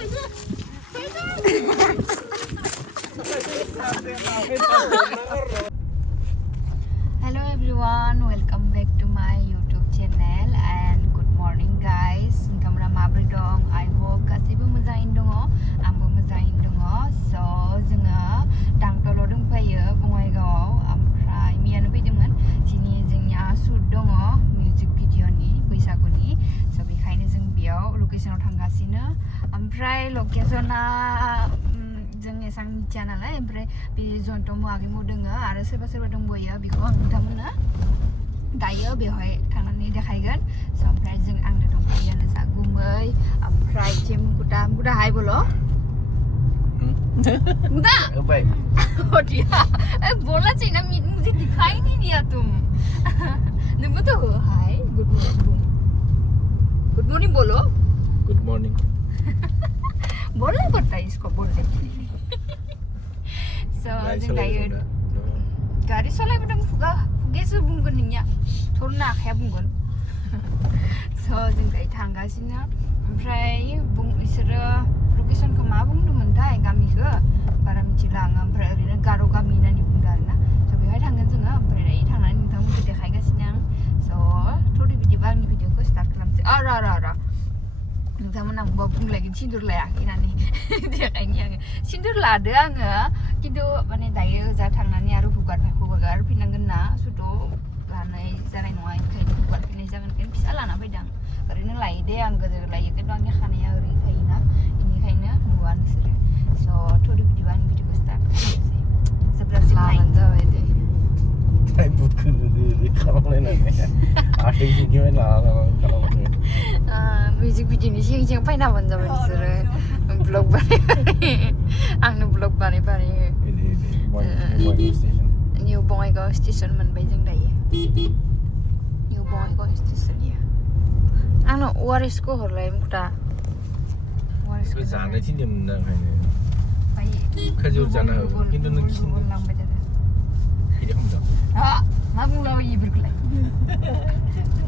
Hello everyone, welcome back to my YouTube channel and good morning guys. Ngamra mabri dong. I hope gasibu moजाङैनो dङ. आंबो मोजाङैनो dङ. So जोङो दांतलाव दंफायो बङाइगावआव ओमफ्राय मैयानो फैदोंमोन. दिनै जोंनिया शुट दङ मिउजिक भिडिअनि बैसागुनि. So बेखायनो जों बेयाव लकेसनाव थांगासिनो. ओमफ्राय लकेसना जों एसां मिथिया नालाय ओमफ्राय बे जयन्त महागिमआव दोङो आरो सोरबा सोरबा दंबावयो बेखौ आं नोंथांमोननो दायो बेवहाय थांनानै देखायगोन. स' ओमफ्राय जों आंनो दंफायो जा गुमै ओमफ्राय टिम गुदा हाय बोलो गुदा Baik. oh dia बोला चाहिए ना मुझे दिखाई नहीं दिया तुम तुम तो हाय गुड मॉर्निंग बोलो Good morning. बोलना पड़ता है इसको बोलने के लिए. So जों दायो गारि सालायबोदों फुगेसो बुंगोन नोंनिया थरनो आखाया बुंगोन. So जों दायो थांगासिनो ओमफ्राय बिसोरो लकेसनखौ मा बुंदोंमोनथाय गामिखौ बारा मिथिला आङो ओमफ्राय ओरैनो गार' गामि होननानै बुंदों आरोना. स' बेवहाय थांगोन जोङो ओमफ्राय दायो थांनानै नोंथांमोनखौ देखायगासिनो आं. स' थ'रि बिदिबा आंनि भिडिअखौ स्टार्ट खालामसै. र' नोंथांमोना आंबो बुंलायगोन सिन्दुर लायाखै होननानै देखायनि आङो सिन्दुर लादो आङो खिन्थु माने दायो ओजा थांनानै आरो हुगारफिननांगोन ना सुट' लानाय जानाय नङा ओंखायनो हुगारफिननाय जागोन ओंखायनो फिसा लाना फैदों आं. ओरैनो लायो दे आं गोदो लायो खिन्थु आंनि खानाया ओरै थायोना बेनिखायनो नुवा नोंसोरो. स' थ'रि बिदिबा आंनि भिडिअखौ स्टार्ट खालामसै. जोबजासिम नायनो जाबाय दे. Ribut खालामलायनानै आथिं लाना खालामलायनानै मिउजिक भिडिअनि सिगां फैनाबानो जाबाय नोंसोरो ब्लग बानाय आंनो ब्लग बानाय निउ बङाइगाव स्टेसन मोनबाय जों दायो. निउ बङाइगाव स्टेसन आंनो ORS खौ हरलाय मुखुथा ORS खौ जानो थिनदोंमोन ना ओंखायनो खैजोर जानो हो खिन्थु नों लांबाय थादों. बिदि खालामदों मा बुंलाबायो बेफोरखौलाय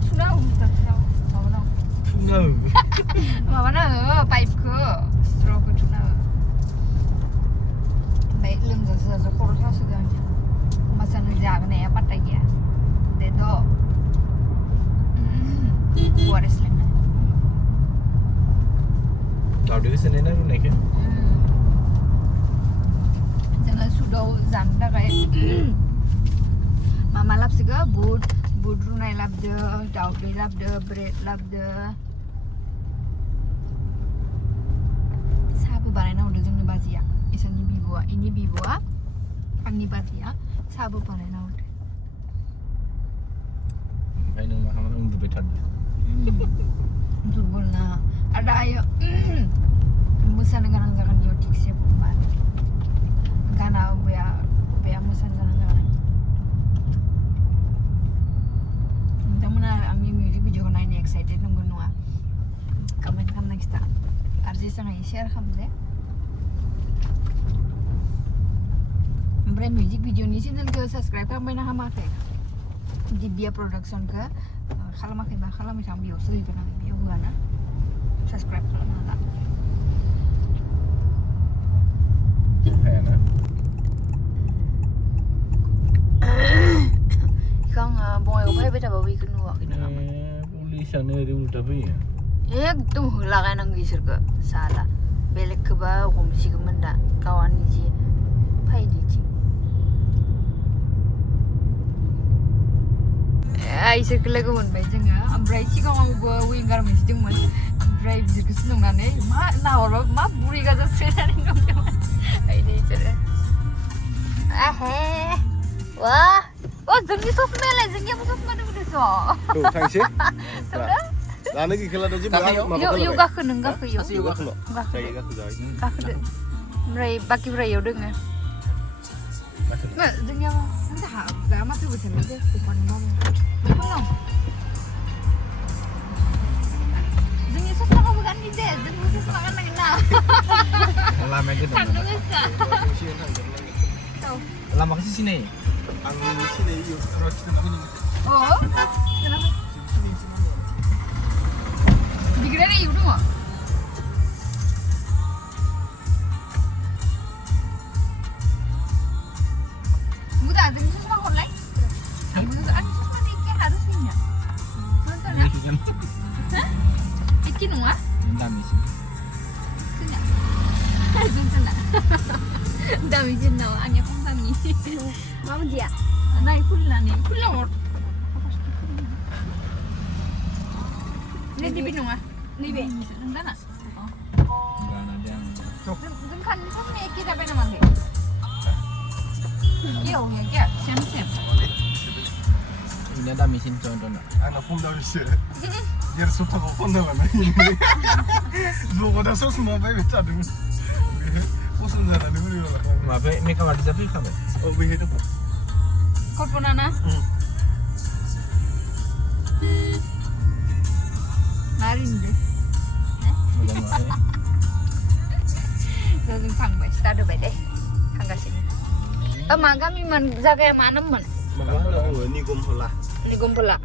थुनाव माबानाङो पाइपखौ स्ट्र'खौ थुनाङो ओमफ्राय लोमजासो जासो खर' सासोगोन होमबासो जागोन हाया पात्ता गैया दे द' ORS लोंनो दावदैखौ सोनाय ना रुनायखौ जोङो सुटआव जानो थाखाय मा लाबोसिगो बुट रुनाय लाबोदो दावदै लाबोदो ब्रेड लाबोदो साहाबो बानायना हरदो जोंनो बाजैया इसानि बिब'आ आंनि बाजैया साहाबो बानायना हरदो. ओमफ्राय नों मा खालामनो उन्दुबाय थादों दुरबल ना आरो दायो मोसानो गोनां जागोन बेयाव थिगसे गाना बया मोसानो गोनां जागोन. नोंथांमोना आंनि मिउजिक भिडिअखौ नायनो एक्साइटेड नंगौ नङा कमेन्ट खालामना खिथा आरो जेसेबां हायो शेयार खालामदो. ओमफ्राय मिउजिक भिडिअनि चेनेलखौ साबस्क्राइब खालामबायना खालामाखै दिब्या प्रडाक्सनखौ खालामाखैबा खालामबाय थां बेयावसो होगोन आं बेयाव होआना साबस्क्राइब खालामना ला. हायाना बेखौ आङो बङाइगाव फैबाय थाबाबो बेखौ नुवाखै नङा पुलिसानो ओरै उल्था फैयो एकदम होलागायनांगौ इसोरखौ साला बेलेगखौबा हमसिगौमोन दा गावहा निजे फायदिथिं इसोरखौ लोगो मोनबाय जोङो ओमफ्राय सिगाङावबो विंगार मोनसे दंमोन ओमफ्राय बिसोरखौसो नुनानै मा नाहरबाबो मा बुरि गाजा सोनानै दंमोन ओइदि इसोरो आहे wah जोंनि ससमायालाय जोंनियाबो ससमा दङ देस' थांसै लानो गैखाला दा जेबो इयाव गाखो नों गाखो इयाव गाखोल' गाखोदो ओमफ्राय बाखिफ्रा इयाव दोङो जोंनियाव दा माथो बोथोरनि दे जोंनि ससमाखौबो गाननि दे जोंबो ससमा गाननांगोन ना सान्दुं गोसा लामाखौ सिनायो आं सिनायो kenapa? Dikira iu dong. sana. Dami din no, anya kong kami. Mama dia. Nay kulla ni, kulla or. Ni di binunga. Ni be. Sana. Enggak ada yang Dun kan ni kita ba naman eh. Yo, ya, siap. ini ada mesin contoh nak. Ana funda bir yer su tabu funda bana. Zogoda sos mu be bitadım. Usun zara ne biliyorlar. Maaf, ini kamar di tapi kamar. O be hedo. Korpona na. Narinde. Udah mulai. Dun pang ba, start ba deh. Hanggang sini. Magami man jaga yang mana man? Magana o ni gomhola. Ni gompala.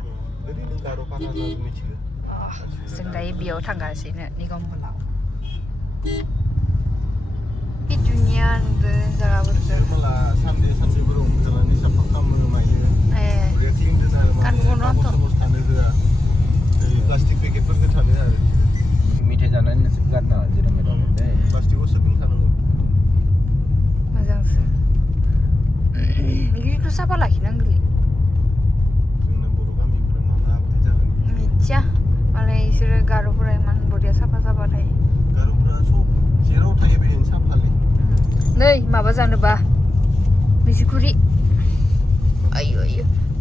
Jadi ni karo kana na ni chi. Oh, sendai bio tanggal sini ni gompala. Ijunian de jaga berda. Mala samde burung jalan ni sa pakam mo mai. Udah clean din na. Kan gono to. Plastik paket per ke thane na. Media jalan ini segar nak jadi mereka deh. Plastik o sabin kana. Mazang sih. Negeri tu siapa lagi nanggeli? Sina buru kami per mama abdi jalan. Micha, malah istilah garu man bodia siapa lagi. Karo pura so zero thage be insap hali. Nih, maba jangan bah. Misikuri. Ayo.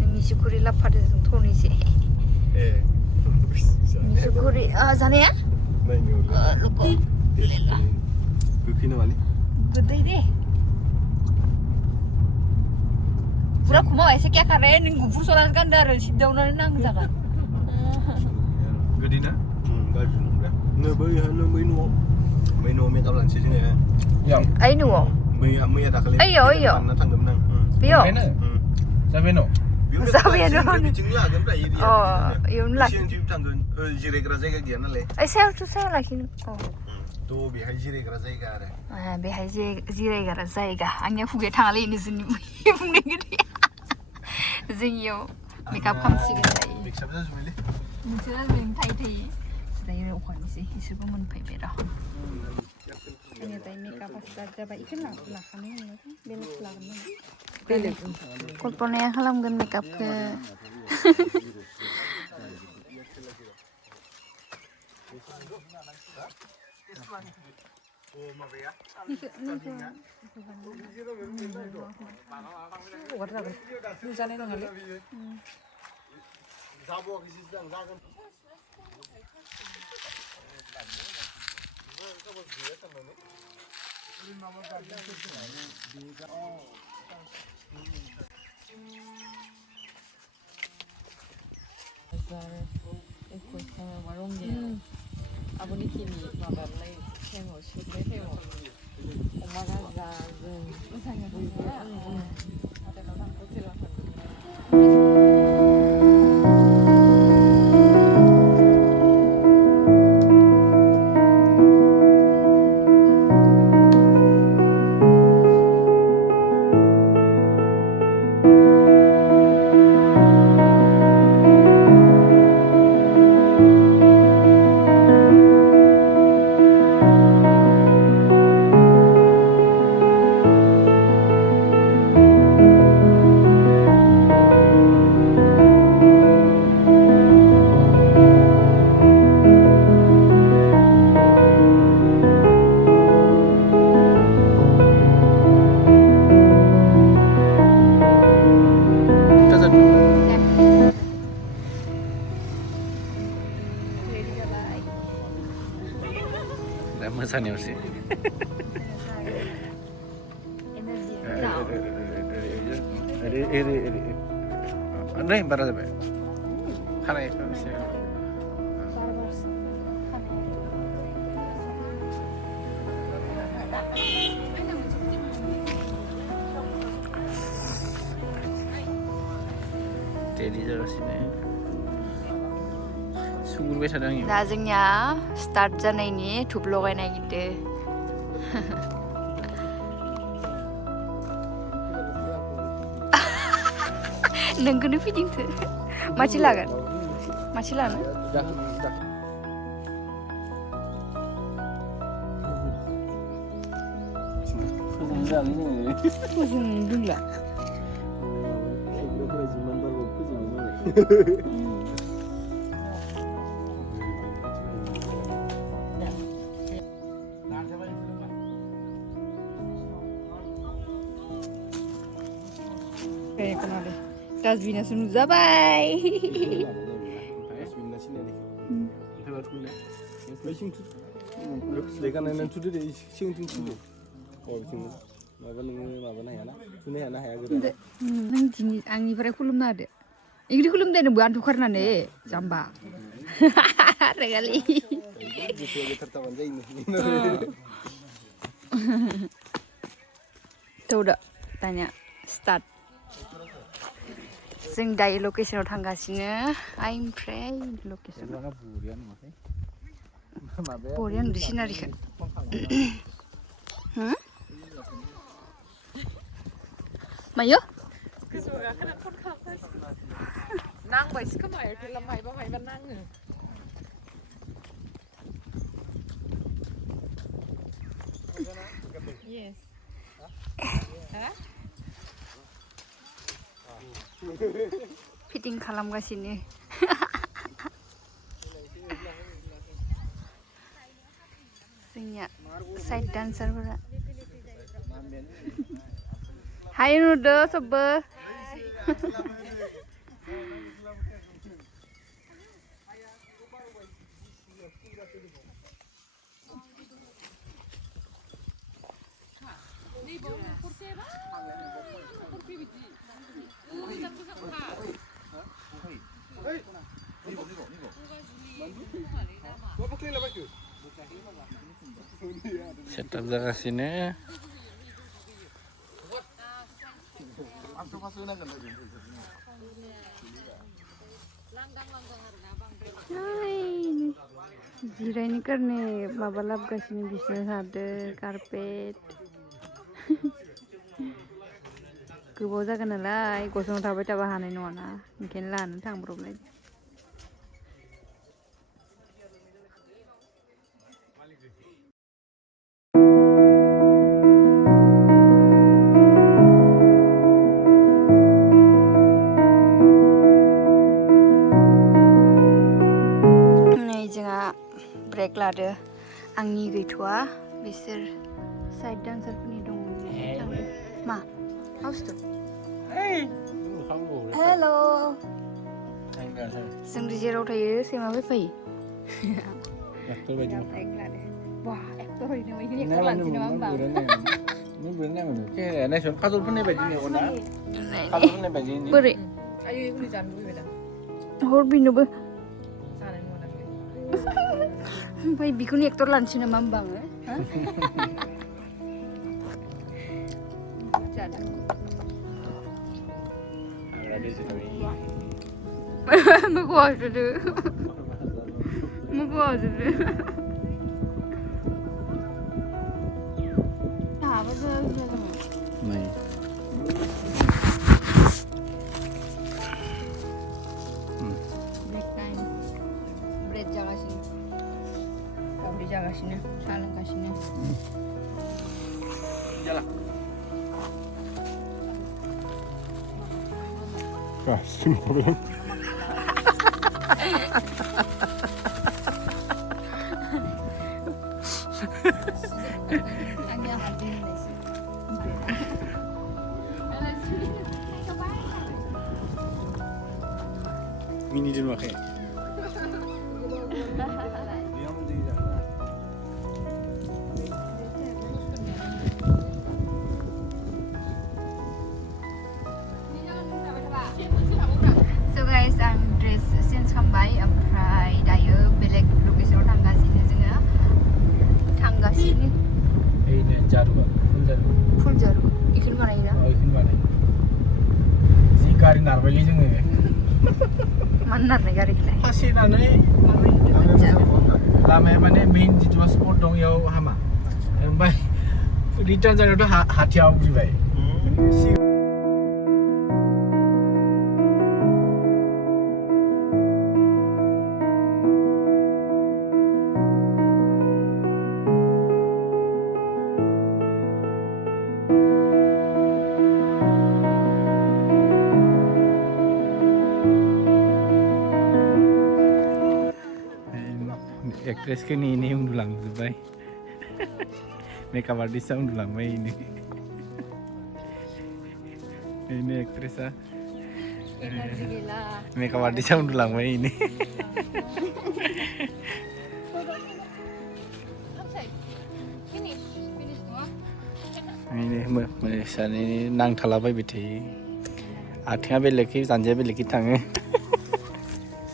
Misikuri lapar itu thoni sih. Misikuri, sana ya? नहीं नहीं होगा Luko. Lela. पीने वाली Gede deh. Pura kuma ऐसे क्या कर रहे हैं? गुफुर Solan kan dari si daunan nang jangan. Gede nak? गाड़ी नंबर ने बई हन बई नो में कबलान sih sini ya Yang. Ay nuwo. बई ada kali Ayo. na tanggam nang Bio. Sampai no. Sabi ano bikin lah kan dah ini Oh, yun lah. Sian jip tanggam jire kera saya gian na le Ay saya tu saya lagi. Oh. to bi hai jire kera saya ka re Behai zirai gara zaiga anya fuge tangale ini sini funge gede zinyo makeup kam sih gede big sabda jumeli muncul beng thai sudah ini ukon sih isu pun mun pai beda ini tai makeup pasta jaba ikan lah kami ini belok lah kami belok kolpone yang halam gan makeup ke oh mabe ya Zabo kisi sedang zagan 아버님 김이 마벨레 생어 슈레 생어 엄마가 자은 우상에 보이고 다들 너랑 호텔을 Sana sih. Ini berapa be? Karena itu sih. Jadi terus ini. Sungguh besar dong. 나중에 스타트 전에 두블로가 나기때 nengkene feeding tuh macilagan macilan जानो जोङो फोजोंदोंला थाइग्राफोरा जिमान बारबो फोजोबो नालाय kayak kenal deh dasbina sunu zabai डास्टबिनना सिनाय ओमफ्राय थुदो ओमफ्राय सिं लेखानायनानै थुदो दे सिंथिं थुदो बिथिं माबा नोङो माबानो हायाना थुनो हाया गोरा nang dini आंनिफ्राय खुलुमना होदो इंग्रि खुलुमदो नोंबो आन्थु खारनानै जाम्बा regali गोसोआ गोथार थाबानो जायो tuh udah tanya start जों दायो लकेसनाव थांगासिनो ओमफ्राय लकेसन बरिया नुदों सिनारिखौ मायो नांबायसो खोमा एयारटेला मायबा मायबा नाङो yes फिटिं खालामगासिनो जोंनिया साइड डान्सारफोरा हाय नुदो सबबो setup जागासिनो जिरायनो कारने माबा लाबोगासिनो बिसना सादोर कारपेट गोबाव जागोन नालाय गसंना थाबाय थाबा हानाय नङाना ओंखायनो लानानै थांब्रबनाय ब्रेक लादो आंनि गैथ'आ बिसोर साइड डान्सारफोरनि दङ मा मा बुस्थु हेल' जों जेराव थायो सैमा फैफायो ब्रेक लादो wah ektor ini ektor lanjut nama bang ini bener kayak nasional kasus pun baik ini ona kasus pun baik ini beri ayo ibu di jangan beda hor binu be sana mau nanti Pai bikun ektor lanjut nama bang Jada. Mau aja deh. Mau aja deh. Apa tuh? Nih. Break time. Break jaga sini. Kau jaga sini. Saling kasihnya. Jalan. Sin problem. Mini di rumah kayak. So guys, I'm dress since खामबाय ओमफ्राय दायो बेलेग लकेसनाव थांगासिनो जोङो थांगासिनो Ini jaru, full jaru. फुलजारु इखौनो बानायोना Oh, ini mana? Si garis narbeli juga. मानो नारनाय गारिखौलाय Hasilnya लामाया माने मेन जिथु स्पट दं इयाव हामा ओमफ्राय रिटार्न जानायावथ' हाथियाव फैबाय Aktrisku ini uन्दुलांजोब्बाय मेकआप आर्टिस्टआ उन्दुलांबाय ini aktrisnya Energi gila. Makeup आर्टिस्टआ उन्दुलांबाय ini Finish semua. ini misalnya ini नांथालाबायबाय थायो आथिङा बेलेगखै जानजिया बेलेगखै थाङो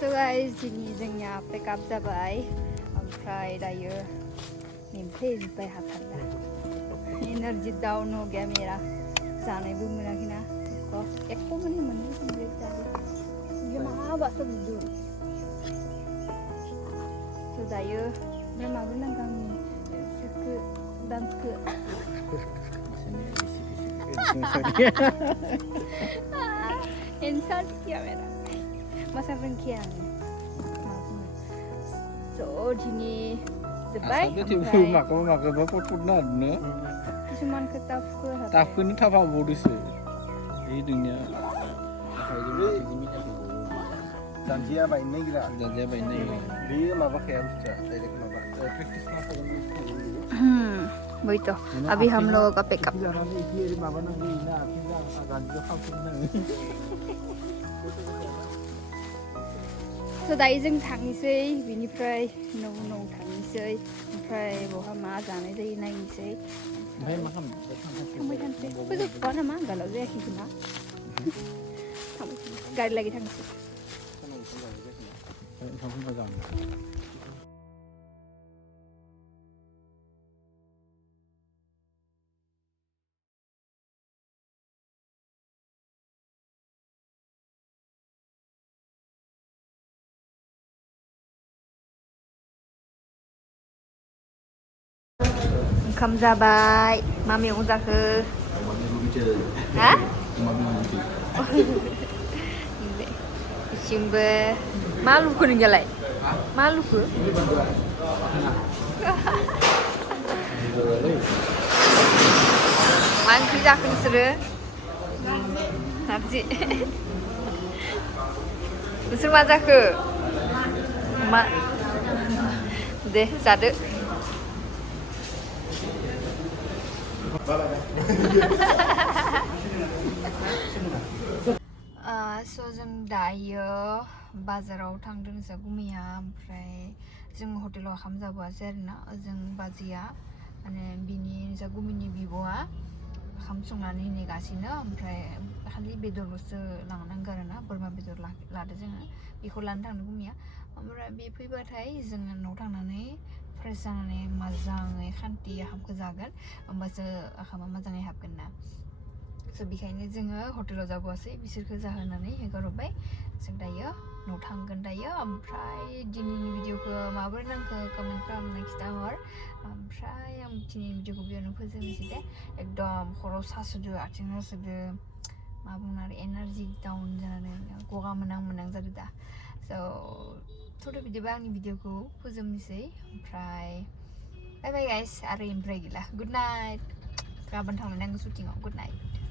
So guys, दिनै जोंनिया पिकआप जाबाय ओमफ्राय दायो मेंफैजोब्बाय हाथारला एनार्जि डाउन हो गया मेरा जानायबो मोनाखैना एख' माने मोननै खनब्रै जाबाय बियो माबासो बुदु So दायो ओमफ्राय माबो नांगौ आंनि सिखो डान्सखो insult किया मेरा masa rengkian so दिनै जोब्बाय माखौबा पटपटना आरोनो किसुमान खोथाफोरखौ टाफखौनो थाफाबावदोसो बे नोंनिया जानजिया बायनो नागिरा जानजिया बायनो नागिरा बेयो माबाखाया बुस्थुआ डाइरेक्ट माबा प्रेक्टिस खालामनांगौ वही तो अभी हम लोगों का पिकअप जानानै इदि माबा नांगौ इना आथिं जानजियाव खामफिननांगौ So दायो जों थांनोसै बिनिफ्राय न' थांनोसै ओमफ्राय बहा मा जानाय जायो नायनोसै ओमफ्राय मा खालामनो थांबाय थानोसै फोजोबथ'वा नामा गालाव जायाखै खोमा गारि लागै थांसै ओंखामखौ मोजां ओंखाम जाबाय मा मैगं जाखो हा इसिंबो मा लुखो नोंनियालाय मा लुखो मा ओंख्रि जाखो नोंसोरो नारजि नोंसोर मा जाखो मा दे जादो So जों दायो बाजाराव थांदों जों गुमैया ओमफ्राय जों हटेलाव ओंखाम जाबोआसै आरोना जों बाजैया माने बिनि जा गुमैनि बिब'आ ओंखाम संनानै नेगासिनो ओमफ्राय खालि बेदरल'सो लांनांगौ आरोना बोरमा बेदर लादो जोङो बेखौ लानो थांदों गुमैया ओमफ्राय बे फैबाथाय जोङो न'आव थांनानै फ्रेस जानानै मोजाङै खान्थि ओंखामखौ जागोन होमबासो ओंखामा मोजाङै हाबगोन ना So बेखायनो जोङो हटेलाव जाबोआसै बिसोरखौ जाहोनानै हेगारहरबाय जों दायो न'आव थांगोन दायो ओमफ्राय दिनैनि भिडिअखौ माबोरै नांखो कमेन्ट खालामनानै खिथाहर ओमफ्राय आं दिनैनि भिडिअखौ बेयावनो फोजोबनोसै दे एकदम खर' सासोदो आथिं सासोदो मा बुंनो आरो एनार्जि डाउन जानानै गगा मोनहां जादों दा थ' बिदिबा आंनि भिडिअखौ फोजोबनोसै ओमफ्राय बाय बाय गाइस आरो ओमफ्राय गैला गुड नाइट गाबोन थांनो नांगौ शुटिंआव गुड नाइट